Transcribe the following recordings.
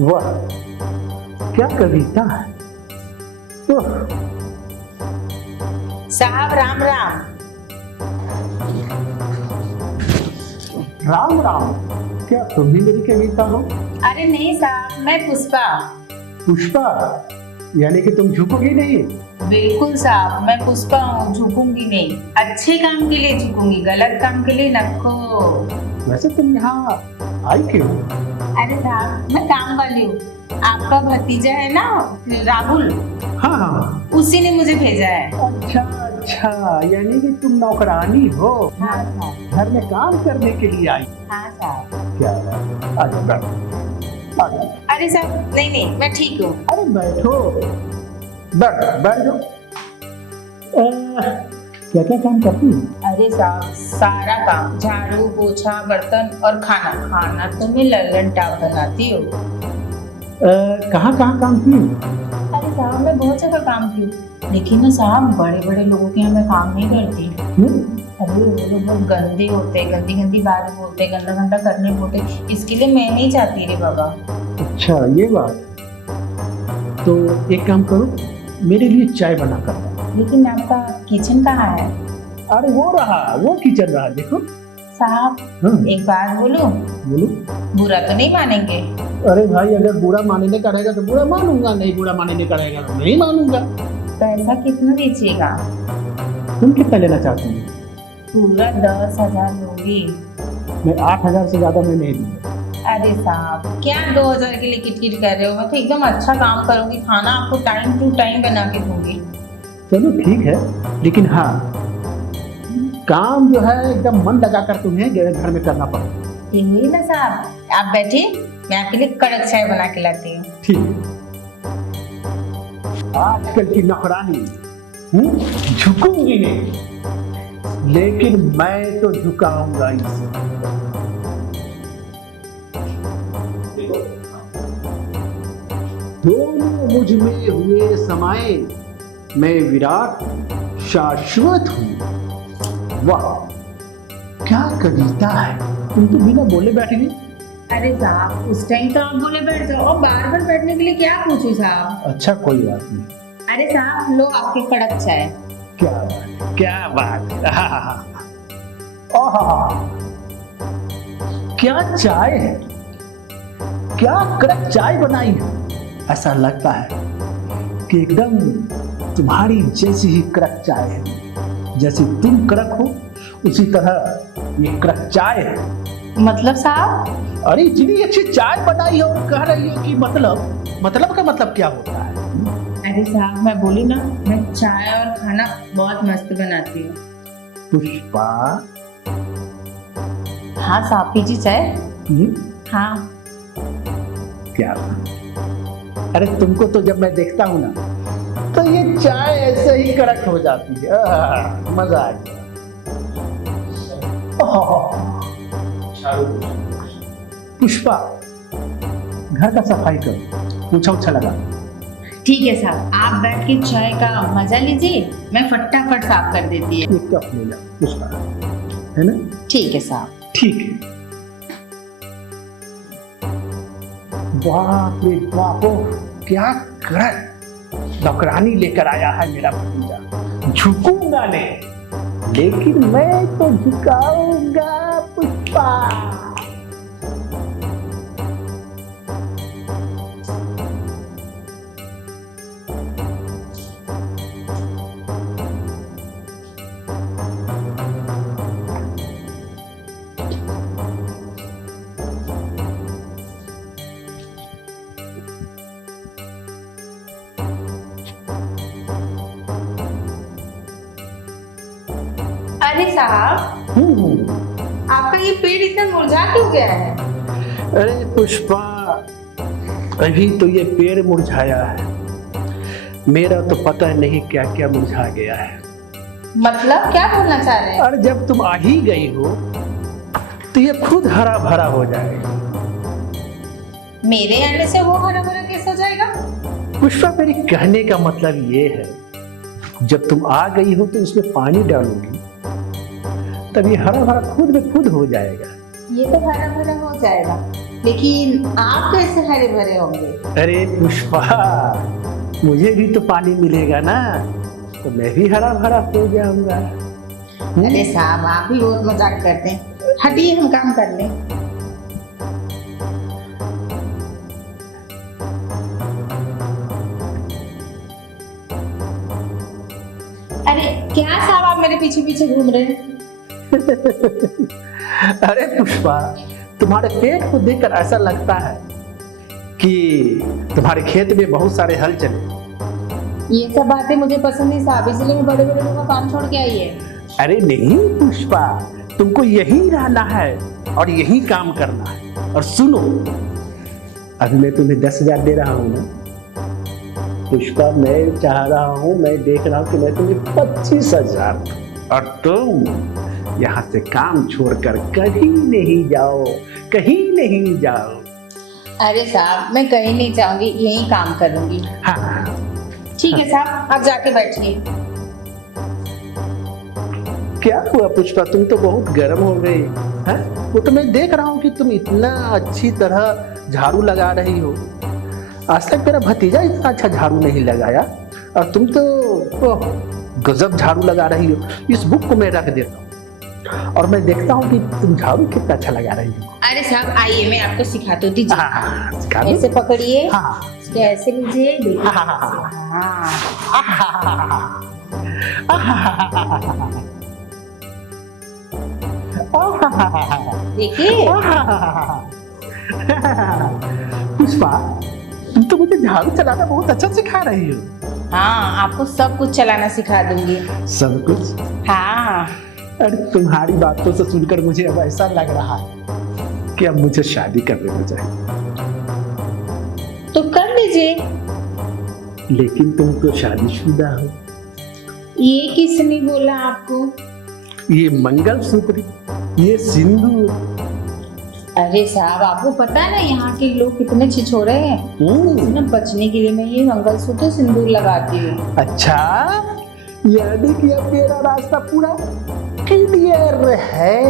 वाह, क्या कविता है। ओह, साहब राम राम। राम राम। क्या तुम भी मेरी कविता हो? अरे नहीं साहब, मैं पुष्पा। पुष्पा, यानी कि तुम झुकोगी नहीं? बिल्कुल साहब, मैं पुष्पा हूँ, झुकूंगी नहीं। अच्छे काम के लिए झुकूंगी, गलत काम के लिए नको। वैसे तुम यहाँ आई क्यों? अरे साहब, मैं काम वाली हूँ। आपका भतीजा है ना राहुल, हाँ हाँ। उसी ने मुझे भेजा है। अच्छा अच्छा, यानी कि तुम नौकरानी हो। हाँ साहब। घर में काम करने के लिए आई। हाँ साहब। क्या बात, आजा बैठो, आजा। अरे साहब नहीं नहीं, मैं ठीक हूँ। अरे बैठो, बैठ बैठ जाओ। क्या क्या काम करती हो? अरे साहब, सारा काम, झाड़ू पोछा बर्तन और खाना। खाना तो मैं लल्लन टाप बनाती हूँ। कहाँ कहाँ काम की? अरे साहब, मैं बहुत जगह काम की हूँ, लेकिन ना साहब, बड़े बड़े लोगों के यहाँ मैं काम नहीं करती। अरे वो लोग बहुत गंदे होते, गंदी गंदी बात बोलते, गंदा गंदा करने बोलते, इसके लिए मैं नहीं चाहती रे बाबा। अच्छा ये बात। तो एक काम करो, मेरे लिए चाय बना कर लाओ। लेकिन आपका किचन कहाँ है? अरे वो रहा, वो किचन रहा, देखो। साहब हाँ। एक बात बोलूं? बोलो। बुरा तो नहीं मानेंगे? अरे भाई, अगर बुरा मानने का रहेगा तो बुरा मानूंगा, नहीं बुरा मानने का रहेगा तो नहीं मानूंगा। पैसा कितना दीजिएगा? तुम कितना लेना चाहती हो? पूरा 10,000 लोगी। मैं 8,000 से ज्यादा मैं नहीं दूंगा। अरे साहब, क्या 2,000 के लिए किटकिट कर रहे हो? मैं तो एकदम अच्छा काम करूंगी, खाना आपको टाइम टू टाइम बना के दूंगी। चलो ठीक है, लेकिन हाँ, काम जो है एकदम मन लगाकर तुम्हें घर में करना पड़ेगा। ये हुई ना साहब, आप बैठिए, मैं आपके लिए कड़क चाय बना के लाती हूँ। ठीक है। आजकल की नौकरानी झुकूंगी नहीं, लेकिन मैं तो झुकाऊंगा इसे। दोनों मुझ में हुए समाये, मैं विराट शाश्वत हूँ। वाह, क्या कविता है। तुम तो बिना बोले बैठ गई। अरे साहब, उस टाइम तो आप बोले बैठ जाओ, और बार बार बैठने के लिए क्या पूछूं साहब? अच्छा कोई बात नहीं। अरे साहब, लो आपकी कड़क चाय। क्या बात, क्या बात। आहा, क्या चाय है, क्या कड़क चाय बनाई है। ऐसा लगता है कि एकदम तुम्हारी जैसी ही कड़क चाय है। जैसे तुम कड़क हो उसी तरह ये कड़क चाय है। मतलब साहब? अरे इतनी अच्छी चाय बनाई हो और कह रही हो कि मतलब का मतलब क्या होता है? अरे साहब, मैं बोली ना, मैं चाय और खाना बहुत मस्त बनाती हूँ। पुष्पा। हाँ साहब, पीजिए चाय। हाँ। क्या? अरे तुमको तो जब मैं देखता हूँ ना, तो ये चाय ऐसे ही कड़क हो जाती है। मजा आ गया। पुष्पा, घर का सफाई करो, पूछा उछा लगा। ठीक है साहब, आप बैठ के चाय का मजा लीजिए, मैं फटाफट साफ कर देती है। एक कप ले लो पुष्पा, है ना? ठीक है साहब। ठीक है। बाप रे बाप, क्या कड़क नौकरानी लेकर आया है मेरा भतीजा। झुकूंगा नहीं, लेकिन मैं तो झुकाऊंगा पुष्पा। अरे साहब, आपका ये पेड़ इतना मुरझा क्यों गया है? अरे पुष्पा, अभी तो ये पेड़ मुरझाया है, मेरा तो पता नहीं क्या क्या मुरझा गया है। मतलब क्या बोलना चाह रहे हैं? और जब तुम आ ही गई हो तो ये खुद हरा भरा हो जाएगा। मेरे आने से वो हरा भरा कैसे हो जाएगा? पुष्पा, मेरे कहने का मतलब ये है, जब तुम आ गई हो तो इसमें पानी डालोगी तब ये हरा भरा खुद में खुद हो जाएगा। ये तो हरा भरा हो जाएगा, लेकिन आप कैसे हरे भरे होंगे? अरे पुष्पा, मुझे भी तो पानी मिलेगा ना, तो मैं भी हरा भरा हो जाऊंगा। अरे साहब, आप भी बहुत मजाक करते हैं। हटिए, हम काम कर लें। अरे क्या साहब, आप मेरे पीछे पीछे घूम रहे हैं? अरे पुष्पा, तुम्हारे पेट को देखकर ऐसा लगता है कि तुम्हारे खेत में बहुत सारे हल चले। ये सब बातें मुझे पसंद नहीं साहब, इसलिए मैं बड़े बड़े लोगों का काम छोड़ के आई है। अरे नहीं पुष्पा, तुमको यहीं रहना है और यहीं काम करना है। और सुनो, अभी मैं तुम्हें 10,000 दे रहा हूँ ना पुष्पा, मैं चाह रहा हूँ, मैं देख रहा हूँ कि मैं तुम्हें 25,000 और तुम यहाँ से काम छोड़कर कहीं नहीं जाओ, कहीं नहीं जाओ। अरे साहब, मैं कहीं नहीं जाऊंगी, यहीं काम करूंगी। हाँ, ठीक है साहब, आप जाके बैठिए। क्या हुआ पुष्पा, तुम तो बहुत गर्म हो गई हैं? वो तो मैं देख रहा हूँ कि तुम इतना अच्छी तरह झाड़ू लगा रही हो। आज तक मेरा भतीजा इतना अच्छा झाड़ू नहीं लगाया, और तुम तो गजब झाड़ू लगा रही हो। इस बुक को मैं रख देता हूँ और मैं देखता हूँ कि तुम झाड़ू कितना अच्छा लगा रही हो। अरे साहब आइए, मैं आपको सिखाती हूँ। दीजिए। हाँ, सिखा दो। ऐसे पकड़िए। हाँ, ऐसे लीजिए। देखिए। हाँ। देखिए। पुष्पा, तुम तो मुझे झाड़ू चलाना बहुत अच्छा सिखा रही हो। हाँ, आपको सब कुछ चलाना सिखा दूंगी। सब कुछ? हाँ। अरे तुम्हारी बातों से सुनकर मुझे अब ऐसा लग रहा है कि अब मुझे शादी कर लेना चाहिए। तो कर लीजिए। लेकिन तुम तो शादीशुदा हो। ये किसने बोला आपको? ये मंगलसूत्र, ये सिंदूर। अरे साहब, आपको पता है ना यहाँ के लोग कितने छिछोरे हैं। ना बचने के लिए मैं ये मंगलसूत्र सिंदूर लगाती हूँ। अच्छा, यानी कि अब मेरा रास्ता पूरा क्लियर है।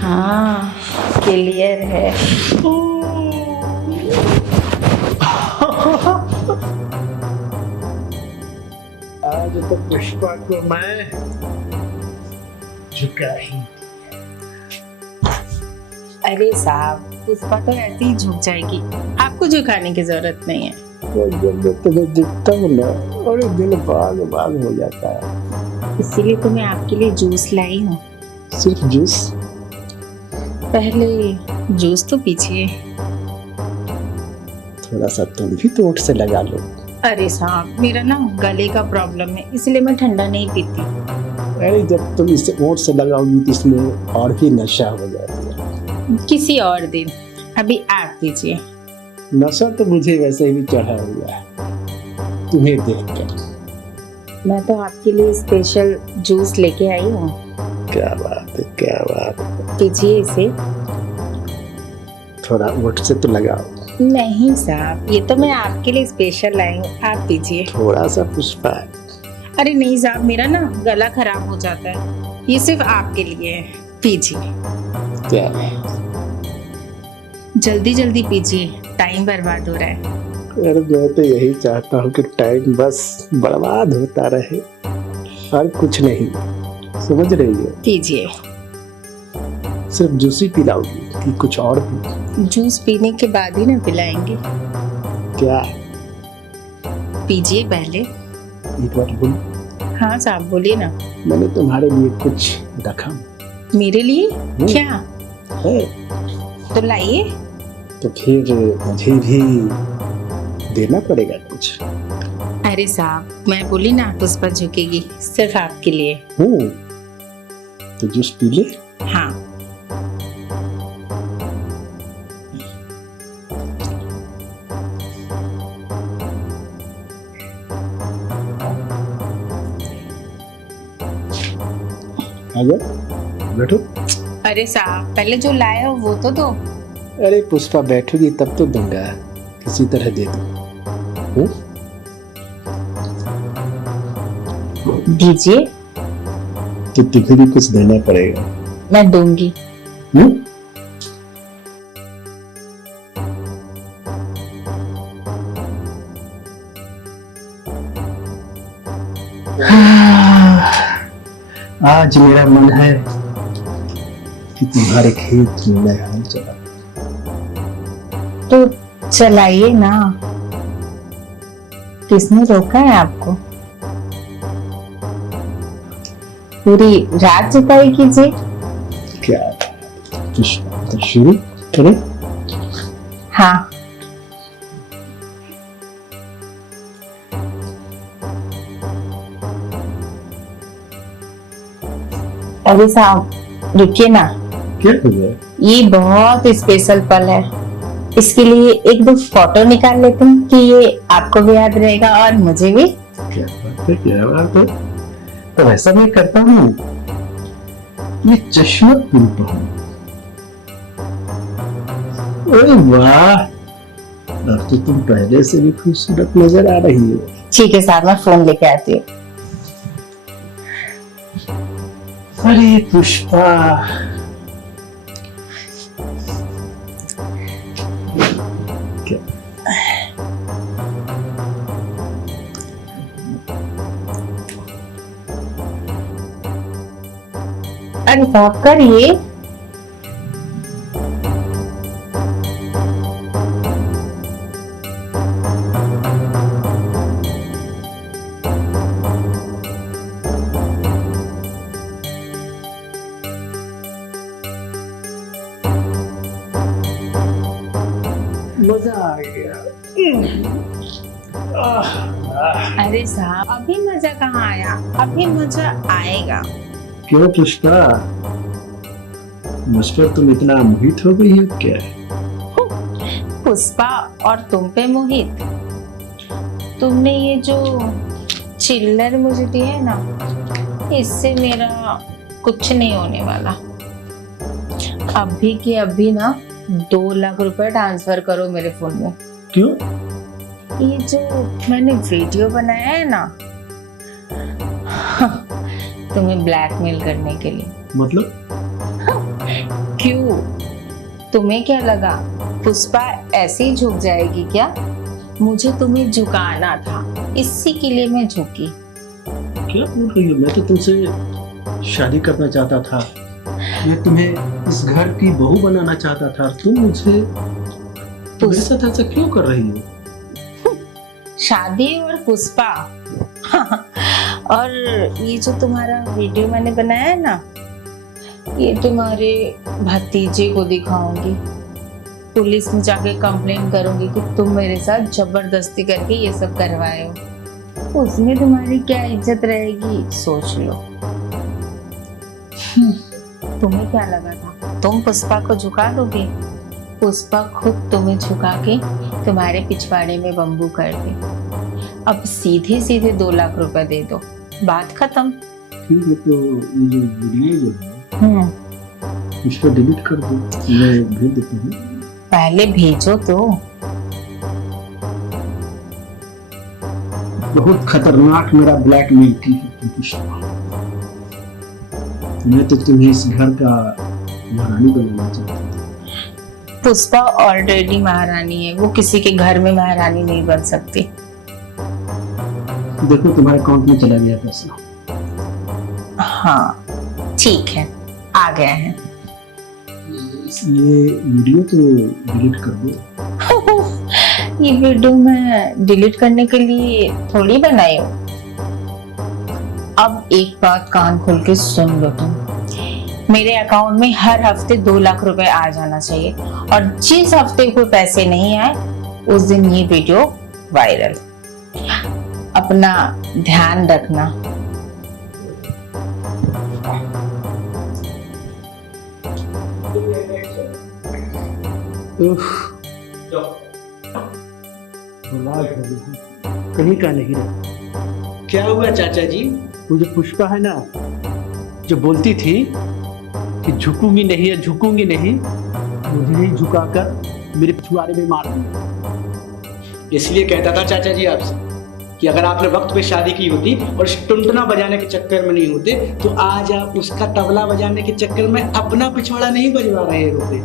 हाँ, क्लियर है। आज तो पुष्पा को मैं झुका ही। अरे साहब, पुष्पा तो ऐसे ही झुक जाएगी, आपको झुकाने की जरूरत नहीं है। जब मैं तुम्हें दिखता हूँ ना, और दिल बाग बाग हो जाता है। इसीलिए तो मैं आपके लिए जूस लाई हूँ। सिर्फ जूस? पहले जूस तो पीजिए। थोड़ा सा तुम भी तो होठ से लगा लो। अरे साहब, मेरा ना गले का प्रॉब्लम है, इसलिए मैं ठंडा नहीं पीती। अरे जब तुम इसे होठ से लगाओगी तो इसमें और भी नशा हो जाती है। किसी और दिन, अभी आप पीजिए। नशा तो मुझे वैसे भी चढ़ा हुआ है तुम्हें देखकर। मैं तो आपके लिए स्पेशल जूस लेके आई हूँ। क्या बात है, क्या बात है। पीजिए इसे। थोड़ा होठ से तो लगाओ। नहीं साहब, ये तो मैं आपके लिए स्पेशल लाई हूँ, आप पीजिए। थोड़ा सा पुष्पा। अरे नहीं साहब, मेरा ना गला खराब हो जाता है, ये सिर्फ आपके लिए है, पीजिए। क्या बात। जल्दी जल्दी पीजिए, टाइम बर्बाद हो रहा है। अरे मैं तो यही चाहता हूँ कि टाइम बस बर्बाद होता रहे और कुछ नहीं, समझ रही हो? पीजिए। सिर्फ जूस ही पिलाओगी कि कुछ और भी? जूस पीने के बाद ही ना पिलाएंगे। क्या? पीजिए पहले। एक बार बोल। हाँ साहब, बोलिए ना। मैंने तुम्हारे लिए कुछ रखा। मेरे लिए? क्या है? तो लाइए। तो फिर मुझे भी देना पड़ेगा कुछ। अरे साहब, मैं बोली ना पुष्पा झुकेगी, सिर्फ आपके लिए। तो जूस पी ले। हाँ। आजा, बैठो। अरे साहब, पहले जो लाए हो वो तो दो। अरे पुष्पा, बैठोगी तब तो दूंगा, किसी तरह दे दो। दीजिए। कि तुझे भी कुछ देना पड़ेगा। मैं दूंगी। आज मेरा मन है कि तुम्हारे खेत में मैं हल चला। तो चलाइए ना, किसने रोका है आपको? पूरी रात जुताई कीजिए। क्या तो शुरू करें? हाँ, अभी साहब रुकिए ना, क्या हो गया? ये बहुत स्पेशल पल है, इसके लिए एक दो फोटो निकाल लेते हैं कि ये आपको भी याद रहेगा और मुझे भी। क्या बात है, क्या बात है। तो ऐसा मैं करता हूँ, ये चश्मा तुम पहनो। ओए वाह, अब तो तुम पहले से भी खूबसूरत नजर आ रही हो। ठीक है साहब, मैं फोन लेके आती हूँ। अरे पुष्पा, क्या अरे साहब करिए। मजा आ गया। अरे साहब अभी मजा कहाँ आया, अभी मजा आएगा। क्यों पुष्पा, मुझ पर तुम इतना मोहित हो गई हो क्या? पुष्पा और तुम पे मोहित? तुमने ये जो चिल्लर मुझे दिया है ना, इससे मेरा कुछ नहीं होने वाला। अभी की अभी ना 2 लाख रुपए ट्रांसफर करो मेरे फोन में। क्यों? ये जो मैंने वीडियो बनाया है ना, तुम्हें ब्लैकमेल करने के लिए। मतलब? क्यों, तुम्हें क्या लगा पुष्पा ऐसे ही झुक जाएगी क्या? मुझे तुम्हें झुकाना था, इसी के लिए मैं झुकी। क्या बोल रही हो? मैं तो तुमसे शादी करना चाहता था, मैं तुम्हें इस घर की बहू बनाना चाहता था, तुम मुझे मेरे साथ ऐसा क्यों कर रही हो? शादी और पुष्पा और ये जो तुम्हारा वीडियो मैंने बनाया है ना, ये तुम्हारे भतीजे को दिखाऊंगी, पुलिस में जाके कंप्लेन करूंगी कि तुम मेरे साथ जबरदस्ती करके ये सब करवाए हो। उसमें तुम्हारी क्या इज्जत रहेगी, सोच लो। तुम्हें क्या लगा था तुम पुष्पा को झुका दोगे? पुष्पा खुद तुम्हें झुका के तुम्हारे पिछवाड़े में बम्बू कर दे। अब सीधे सीधे 2 लाख रुपए दे दो, बात खत्म। ठीक है, तो ये जो वीडियो जो है इसको डिलीट कर दो, मैं भेज देता हूँ। पहले भेजो तो। बहुत खतरनाक मेरा ब्लैकमेल की है तुम पुष्पा। मैं तो तुम्हें इस घर का महारानी बनाना चाहता था। पुष्पा ऑलरेडी महारानी है, वो किसी के घर में महारानी नहीं बन सकती। देखो तुम्हारे अकाउंट में चला गया पैसा। हाँ ठीक है, आ गया है। ये वीडियो तो डिलीट कर दो। ये वीडियो मैं डिलीट करने के लिए थोड़ी बनाई हूँ। अब एक बात कान खोल के सुन लो तुम, मेरे अकाउंट में हर हफ्ते 2 लाख रुपए आ जाना चाहिए, और जिस हफ्ते कोई पैसे नहीं आए उस दिन ये वीडियो वायरल। अपना ध्यान रखना। कहीं का नहीं रहा। क्या हुआ चाचा जी? वो जो पुष्पा है ना, जो बोलती थी कि झुकूंगी नहीं है, झुकूंगी नहीं, मुझे ही झुकाकर मेरे पिछवाड़े में मार दिया। इसलिए कहता था चाचा जी आपसे कि अगर आपने वक्त पे शादी की होती और उस टुनटुना बजाने के चक्कर में नहीं होते, तो आज आप उसका तबला बजाने के चक्कर में अपना पिछवाड़ा नहीं बजवा रहे होते।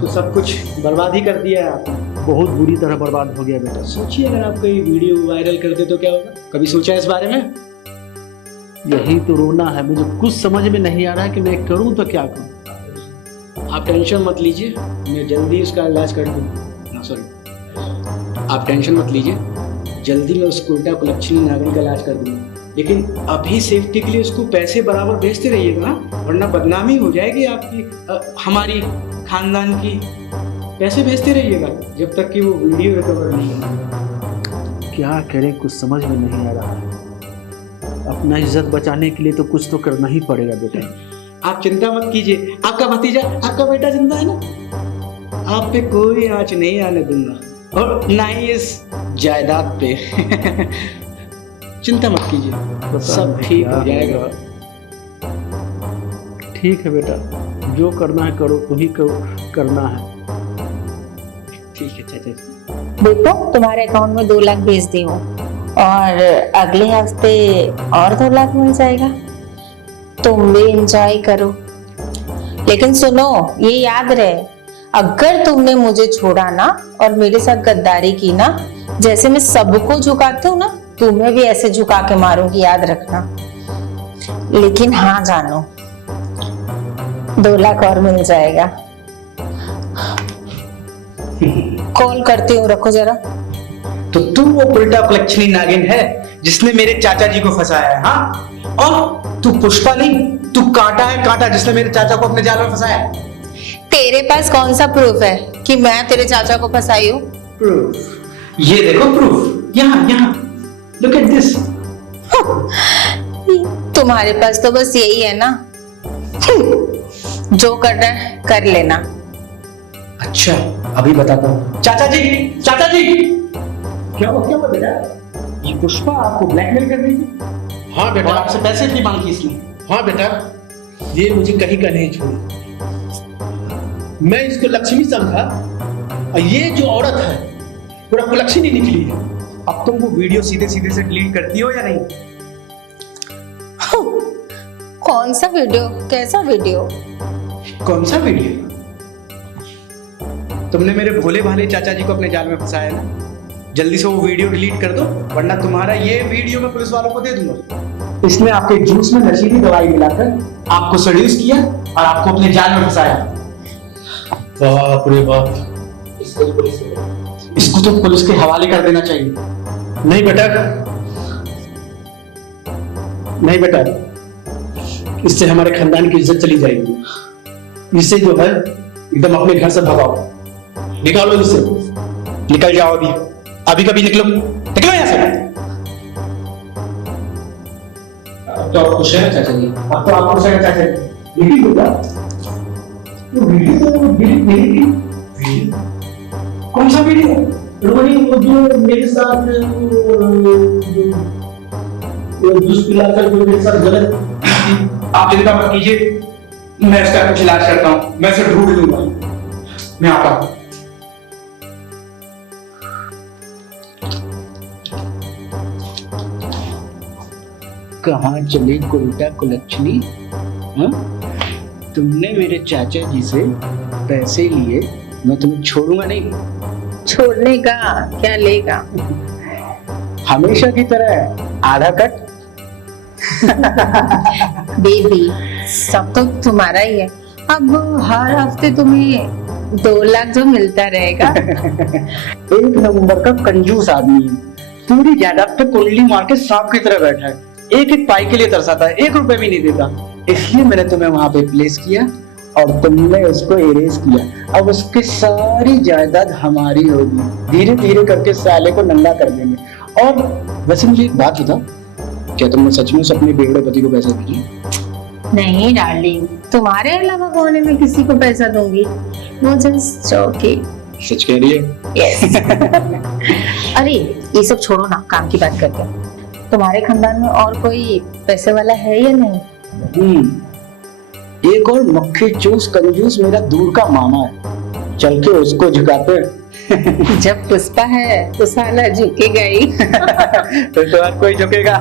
तो सब कुछ बर्बाद ही कर दिया है आपने। बहुत बुरी तरह बर्बाद हो गया बेटा। सोचिए अगर आप कोई वीडियो वायरल करते तो क्या होगा? कभी सोचा इस बारे में? यही तो रोना है, मुझे कुछ समझ में नहीं आ रहा है कि मैं करूं तो क्या करूं। आप टेंशन मत लीजिए, मैं जल्दी उसका इलाज कर दूँ। सॉरी, आप टेंशन मत लीजिए, जल्दी मैं उसको उल्टा कुलच्छनी नागिन का इलाज कर दूँगा। लेकिन अभी सेफ्टी के लिए उसको पैसे बराबर भेजते रहिएगा ना, वरना बदनामी हो जाएगी आपकी, हमारी खानदान की। पैसे भेजते रहिएगा जब तक कि वो वीडियो रिकवर नहीं होगा। क्या करें, कुछ समझ में नहीं आ रहा है। अपना इज्जत बचाने के लिए तो कुछ तो करना ही पड़ेगा बेटा। आप चिंता मत कीजिए, आपका भतीजा, आपका बेटा जिंदा है ना, आप पे कोई आंच नहीं आने दूंगा, और ना ही इस जायदाद पे। चिंता मत कीजिए, सब ठीक हो जाएगा। ठीक है बेटा, जो करना है करो, तुम्ही को करना है। ठीक है चाचा जी। देखो तुम्हारे अकाउंट में 2 लाख भेज दी हूँ, और अगले हफ्ते और 2 लाख मिल जाएगा। तुम भी एंजॉय करो, लेकिन सुनो, ये याद रहे, अगर तुमने मुझे छोड़ा ना और मेरे साथ गद्दारी की ना, जैसे मैं सबको झुकाती हूँ ना, तुम्हें भी ऐसे झुका के मारूंगी, याद रखना। लेकिन हाँ जानो, 2 लाख और मिल जाएगा। कॉल करती हूँ, रखो जरा। तो तू वो उल्टा कुलच्छनी नागिन है जिसने मेरे चाचा जी को फंसाया है, हाँ? और तू पुष्पा नहीं, तू कांटा है, कांटा जिसने मेरे चाचा को अपने जाल में फंसाया है। तेरे पास कौन सा प्रूफ है कि मैं तेरे चाचा को फंसाई हूँ? प्रूफ, ये देखो प्रूफ, यहाँ यहाँ, लुक एट दिस। तुम्हारे पास तो बस यही है ना। जो करना है कर लेना। अच्छा, अभी बताता हूँ। चाचा जी, चाचा जी, क्या हुआ बेटा? ये पुष्पा आपको ब्लैकमेल कर रही थी? हाँ बेटा। और आपसे पैसे की मांग की इसने? हाँ बेटा, ये मुझे कहीं का नहीं छोड़ी। मैं इसको लक्ष्मी समझा, और ये जो औरत है पूरा कुलक्षणी निकली है। अब तुम वो वीडियो सीधे सीधे से डिलीट करती हो या नहीं? कौन सा वीडियो? कैसा वीडियो? कौन सा वीडियो? तुमने मेरे भोले भाले चाचा जी को अपने जाल में फंसाया है ना, जल्दी से वो वीडियो डिलीट कर दो, वरना तुम्हारा ये वीडियो मैं पुलिस वालों को दे दूंगा। इसने आपके जूस में नशीली दवाई मिलाकर आपको सेड्यूस किया और आपको अपने जाल में फंसाया। बाप रे बाप, इसको तो पुलिस के हवाले कर देना चाहिए। नहीं बेटा, नहीं बेटा, इससे हमारे खानदान की इज्जत चली जाएगी। इसे जो है एकदम अपने घर से भगाओ, निकालो इसे। निकल जाओ अभी, अभी कभी निकलो, निकलो यहाँ से। तो आप खुश हैं चाचा जी? अब तो आपको शायद चाचा जी, लेकिन बेटा वो वीडियो तो डिलीट नहीं की। कौन सा वीडियो? रोहिणी, वो जो मेरे साथ जूस पिलाकर जो मेरे साथ गलत। आप चिंता मत कीजिए, मैं इसका कुछ इलाज करता हूँ, मैं इसे ढूंढ लूंगा। मैं आता हूँ। कहाँ चली उल्टा कुलच्छनी? तुमने मेरे चाचा जी से पैसे लिए, मैं तुम्हें छोड़ूंगा नहीं। छोड़ने का क्या लेगा? हमेशा की तरह आधा कट। बेबी, सब तो तुम्हारा ही है। अब हर हफ्ते तुम्हें 2 लाख जो मिलता रहेगा। एक नंबर का कंजूस आदमी है, पूरी जायदाद पे कुंडली मार के सांप की तरह बैठा है, एक एक पाई के लिए तरसाता है, 1 रुपए भी नहीं देता। इसलिए मैंने तुम्हें वहां पे प्लेस किया और तुमने उसको एरेज किया। अब उसकी सारी जायदाद हमारी होगी, धीरे धीरे करके साले को नंगा कर देंगे। और वैसे मुझे एक बात बताओ, क्या तुमने सचमुच अपने बेगड़े पति को पैसे दिए? नहीं डार्लिंग, तुम्हारे अलावा कौन है मैं किसी को पैसा दूंगी? वो जस्ट जोकिंग। सच कह रही है? यस। अरे ये सब छोड़ो ना, काम की बात करते हैं। तुम्हारे खानदान में और कोई पैसे वाला है या नहीं? एक और मक्खी चूस कंजूस मेरा दूर का मामा है, चल के उसको झुकाते हैं। जब पुष्पा है तो साला झुकेगा ही। तो हर कोई झुकेगा।